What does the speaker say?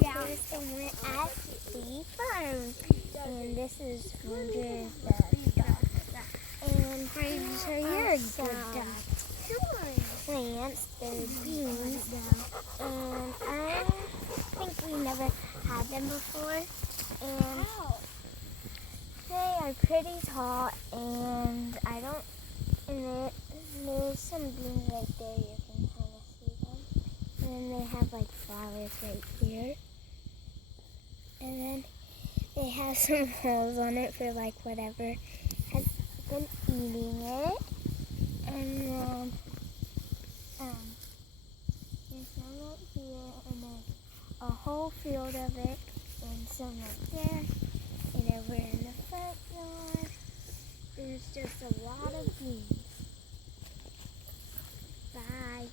There's someone at the farm, and this is Ranger the dog. And these are some plants, they're beans, and I think we never had them before, and they are pretty tall, and there's some beans right there, you can kind of see them, and then they have like flowers right here, and then they have some holes on it for like whatever has been eating it, and then there's some right here, and there's a whole field of it, and some right there, and over in the front yard, there's just a lot of beans. Bye.